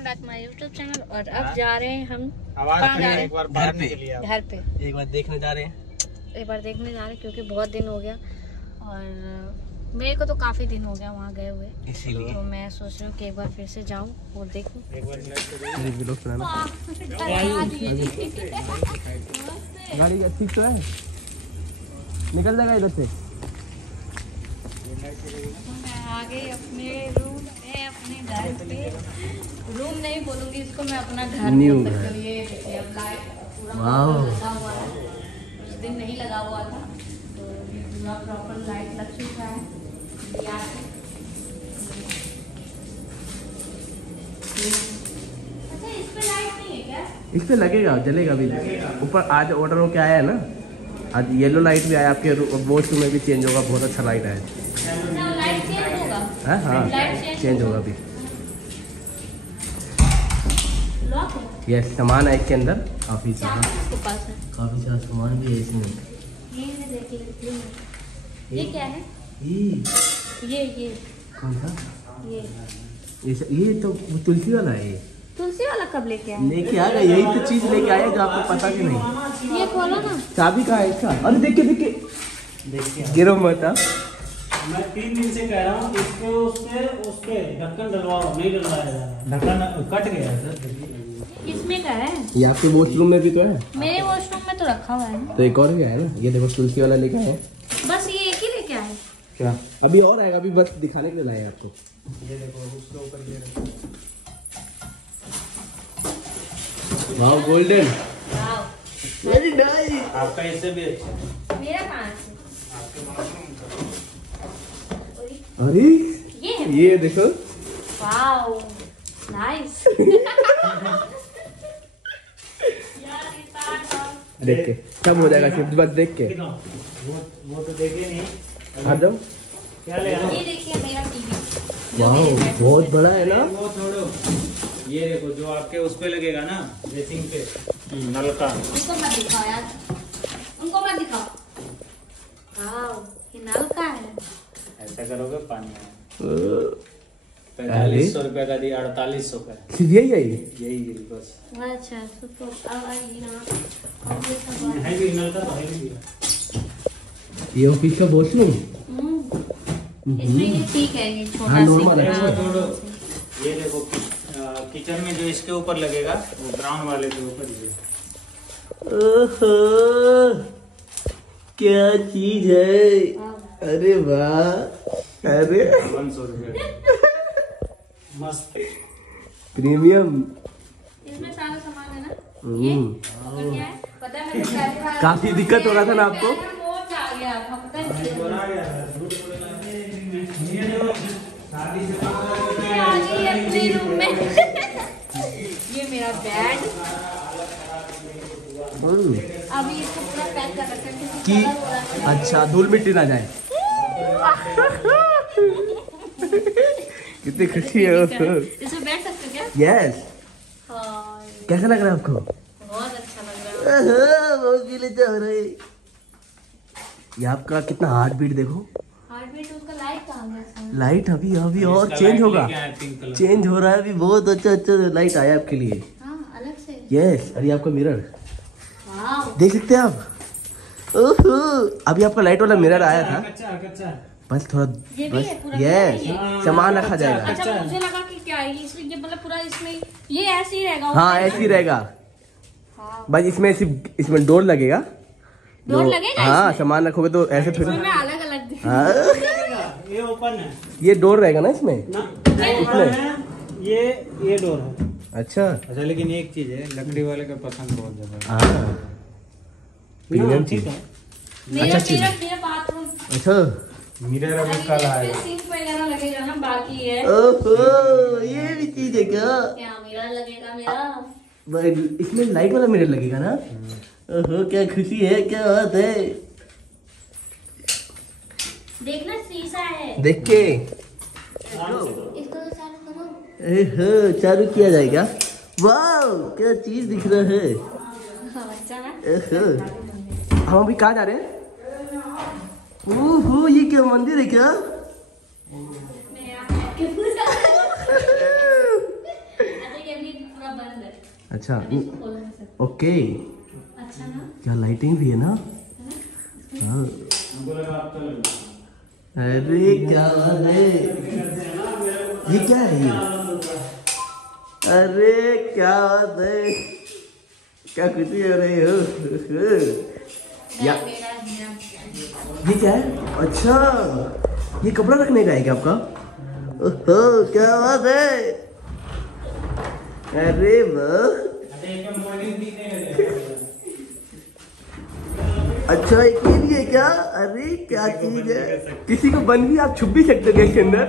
Welcome back my YouTube channel. और अब जा रहे हैं हम एक बार घर पे एक बार देखने जा रहे हैं क्योंकि बहुत दिन हो गया और मेरे को तो काफी दिन हो गया वहाँ गए हुए, इसीलिए तो मैं सोच रही हूँ कि एक बार फिर से जाऊँ और देखूँ। गाड़ी ठीक तो है, निकल जाएगा इधर से। मैं आ गई अपने रूम में, अपने घर पे। रूम नहीं बोलूँगी इसको, मैं अपना घर बोल सकती हूँ। ये देखिए अब लाइट पूरा लगा हुआ है, उस दिन नहीं लगा हुआ था तो ये पूरा प्रॉपर लाइट लग चुका है। अच्छा इस पे लाइट नहीं है क्या? इस पे लगेगा, जलेगा भी ऊपर। आज ऑर्डर होके आया है ना, आज येलो लाइट भी आया आपके वॉशरूम में भी चेंज होगा। बहुत अच्छा लाइट आया। लाइट चेंज होगा? हाँ चेंज होगा अभी। लॉक है? यस, सामान है इसके अंदर काफी सारा, पास है काफी सारा सामान भी है इसमें। ये देख लेती हूँ। ये क्या है? ये कौन सा? ये तो तुलसी वाला है। तुलसी वाला कब लेके आए? लेके आ गए, यही तो चीज लेके आए जो आपको पता कि नहीं। ये खोलो ना। चाबी कहाँ है इसका? अरे देखिए गिरो मत। मैं 3 दिन से कह रहा हूँ इसको उसके ढक्कन डलवाओ, नहीं डलवाया, ढक्कन कट गया सर। किसमें का है? ये आपके वॉशरूम में भी तो है। मेरे वॉशरूम में तो रखा हुआ है। तो एक और भी है ना, ये देखो तुलसी वाला लेके आए। बस ये एक ही लेके आए क्या? अभी और आएगा, अभी बस दिखाने के लिए लाए आपको। ये देखो उसके ऊपर ये wow golden. Wow very nice. आपका इससे भी अच्छा। मेरा कहाँ है? अरे ये देखो। Wow nice. देख के सब हो जाएगा, सिर्फ बस देख के। वो तो देखे नहीं। आ जाओ। क्या ले आओ? ये देखिए मेरा टीवी। वाओ बहुत बड़ा है ना। वो छोड़ो, ये देखो जो आपके उस पे लगेगा ना ड्रेसिंग पे, नलका। उनको मत दिखाओ यार, उनको मत दिखाओ। वाओ ये नल का है। ऐसा करोगे पानी आएगा। 4500 रुपए का दिया, 4800 का है। यही बस। अच्छा तो अब है भी नलका तो है भी। ये ऑफिस का वॉशरूम। इसमें ये ठीक है, ये छोटा हाँ, नॉर्मल है। सा। ये देखो किचन में जो इसके ऊपर लगेगा वो ब्राउन वाले के ऊपर ही है। ओहो क्या चीज है। अरे वाह, अरे 100 रुपए मस्त प्रीमियम। इसमें सारा सामान है ना। ये और क्या है पता है? मैं पहली बार काफी दिक्कत हो रहा था ना आपको। मोच आ गया था, पता है? मैं आ गई अपने रूम में। ये मेरा बेड। अभी इसको पूरा पैक कर रखा है कि अच्छा धूल मिट्टी ना जाए। कितनी खुशी है उसको। इसमें बैठ सकते हो क्या? यस। कैसा लग रहा है आपको? बहुत अच्छा लग रहा है। बहुत गीले चल रहे। ये आपका कितना हार्ट बीट देखो। हार्ट बीट उसका लाइट कहाँ गया? लाइट अभी और चेंज होगा, चेंज हो रहा है अभी। बहुत अच्छा लाइट आया आपके लिए। हाँ अलग से। यस। अरे आपका मिरर वाव देख सकते हैं आप। ओहो अभी आपका लाइट वाला मिरर आया था। कच्चा बस थोड़ा ये भी है पूरा? यस सामान रखा जाएगा। अच्छा मुझे लगा कि क्या है ये मतलब पूरा इसमें ये ऐसे ही रहेगा। हाँ ऐसे ही रहेगा। हाँ। बस इसमें सिर्फ इसमें डोर लगेगा। डोर लगेगा? हाँ सामान रखोगे तो ऐसे थोड़ी। इसमें अलग अलग हाँ ये ओपन है ये डोर रहेगा ना इसमें। इसमें ये डोर है। अच्छा लेकिन एक चीज है, लकड़ी वाले का पसंद बहुत ज्यादा। हाँ प्रीमियम चीज। मेरा अच्छा चीज। मेरा बाथरूम। अच्छा मिरर अभी कल आएगा। सिंक वगैरह लगेगा ना, बाकी है। ओहो ये भी चीज है क्या? क्या मिरर लगेगा मेरा? इसमें लाइट वाला मिरर लगेगा ना। ओहो क्या खुशी है, क्या बात है। देखना शीशा है। देख के इसको तो चालू करो। ओहो चालू किया जाएगा। वाह क्या चीज दिख रहा है। अच्छा ना। ओहो हम अभी कहाँ जा रहे हैं? ओहो ये क्या मंदिर है क्या? बंद है। अच्छा इसको खोल नहीं सकते। ओके। अच्छा ना? क्या लाइटिंग भी है ना? हाँ। अरे क्या बात है, ये क्या है ये? अरे क्या बात है, क्या खुशी हो रही हो? या ये क्या है? अच्छा ये कपड़ा रखने का है क्या आपका? ओहो क्या बात है, अरे वाह। अच्छा एक ये भी है क्या? अरे क्या चीज है, किसी को बन भी आप छुप भी सकते हो इसके अंदर।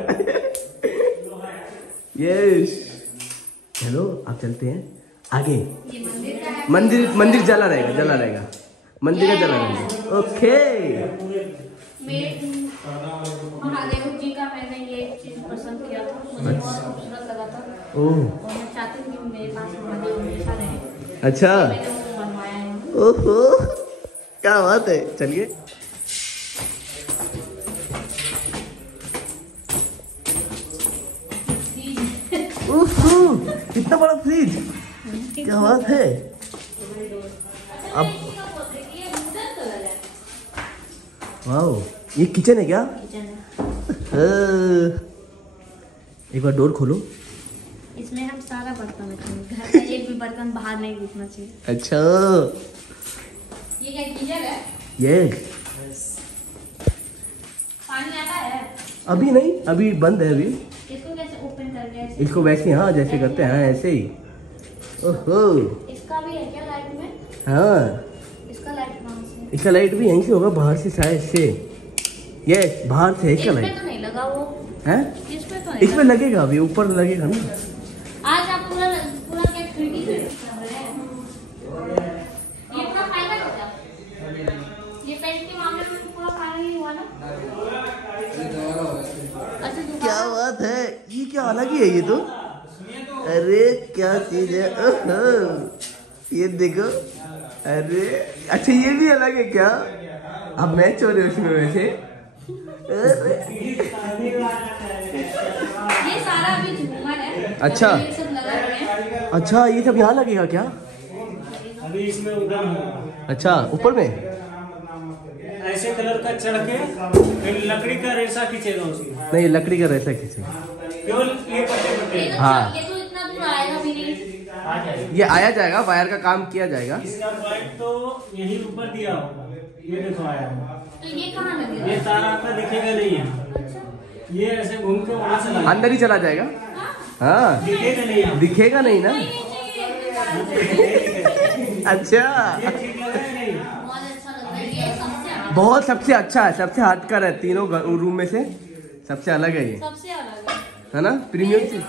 यस चलो आप चलते हैं आगे। ये मंदिर का है। मंदिर जला रहेगा मंदिर का जला रहेगा। ओके महादेव जी का मैंने ये चीज पसंद किया था, मुझे बहुत खूबसूरत लगा था। ओह और मैं चाहती हूँ कि मेरे पास महादेव हमेशा रहे। अच्छा मैंने वो बनवाया है। ओहो क्या बात है, चलिए। ओहो कितना बड़ा फ्रिज, क्या बात है। अब वाओ ये किचन है क्या? एक बार डोर खोलो। इसमें हम सारा बर्तन रखेंगे, घर का एक भी बर्तन बाहर नहीं दिखना चाहिए। अच्छा ये क्या गीजर है? यस पानी आता है? अभी नहीं, अभी बंद है अभी। इसको कैसे ओपन करके ऐसे? इसको वैसे हाँ जैसे करते हैं ऐसे ही। ओहो इसका भी है क्या लाइट में? हाँ इसका लाइट कहाँ से? इसका लाइट भी यहीं से होगा, बाहर से शायद से। यस बाहर से इसका इसमें लाइट तो नहीं लगा वो। है, इसमें तो नहीं इसमें लगेगा अभी, ऊपर लगेगा ना। आज आप पूरा पूरा क्या खिड़की से कर रहे हैं? ये पूरा फाइनल हो गया। ये पेंट के मामले में पूरा फाइनल ही हुआ ना? अच्छा क्या बात है, ये क्या अलग ही है ये तो। अरे क्या चीज है, ओहो ये देखो। अरे अच्छा ये भी अलग है क्या? अब मैच हो रहे उसमें वैसे। ये सारा अभी झूमर है। अच्छा। अभी ये सब लगा हुए हैं। अच्छा ये सब यहाँ लगेगा क्या? अभी इसमें उधर होगा। अच्छा ऊपर में ऐसे कलर का चढ़ के फिर लकड़ी का रेशा खींचेगा उसकी। नहीं, लकड़ी का रेशा खींचे केवल ये पट्टे पट्टे हाँ। ये तो इतना दूर आएगा भी नहीं। आ जाएगा। ये आया जाएगा, वायर का काम किया जाएगा। इसका पॉइंट तो यही ऊपर दिया होगा, ये देखो आया होगा। तो ये कहाँ लगेगा? ये तार आपका दिखेगा नहीं है, अच्छा। ये ऐसे घूम के वहां से लगा अंदर ही चला जाएगा। हाँ दिखेगा नहीं यहाँ। दिखेगा नहीं ना। अच्छा ये ठीक लग रहा है नहीं? बहुत अच्छा लग रहा है ये, बहुत सबसे अच्छा है, सबसे हटकर है तीनों रूम में से, सबसे अलग है ये, सबसे अलग है ना प्रीमियम चीज।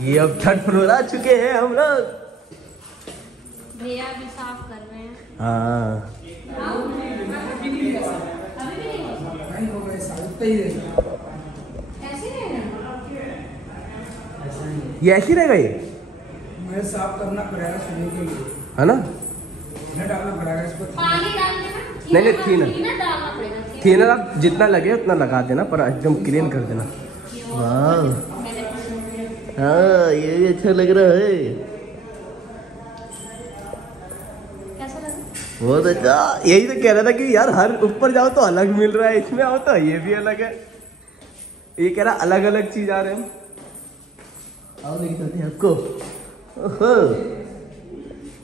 ये अब थर्ड फ्लोर आ चुके हैं हम लोग। भैया भी साफ कर रहे हैं। हाँ अभी भी नहीं ऐसे रहेगा? ये ऐसे ही रहेगा ये, मुझे साफ करना पड़ेगा सुनने के लिए, है ना। न डालना पड़ेगा इसको। पानी डाल देना। नहीं, थिनर। थिनर डालना पड़ेगा। थिनर आप जितना लगे उतना लगा देना, पर एकदम क्लीन कर देना। वाह मैंने पसंद किया। हाँ ये भी अच्छा लग रहा है, कैसा लगा? बहुत अच्छा। यही तो कह रहा था कि यार हर ऊपर जाओ तो अलग मिल रहा है, इसमें आओ तो ये भी अलग है। ये कह रहा अलग अलग चीज आ रहे हैं। आओ लेके चलते हैं आपको। ओहो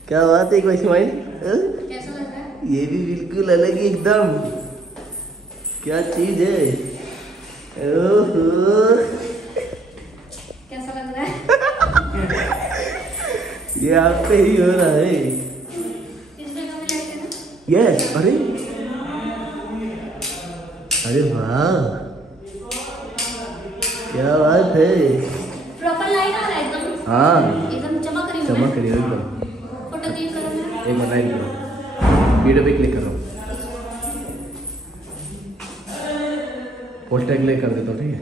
क्या बात है, कोई स्माइल। कैसा लग रहा है? ये भी बिल्कुल अलग ही एकदम, क्या चीज है। ओहो कैसा लग रहा है? ये आप पे ही हो रहा है। इसमें कभी लगते ना? यस अरे अरे वाह क्या बात है। प्रॉपर लाइट आ रहा है एकदम। हाँ एकदम चमक रही है। चमक रही है एकदम। फोटो क्लिक करो मेरा। एक बार लाइन करो, वीडियो पे क्लिक करो, पोस्टर क्लिक कर देता हूँ ठीक है।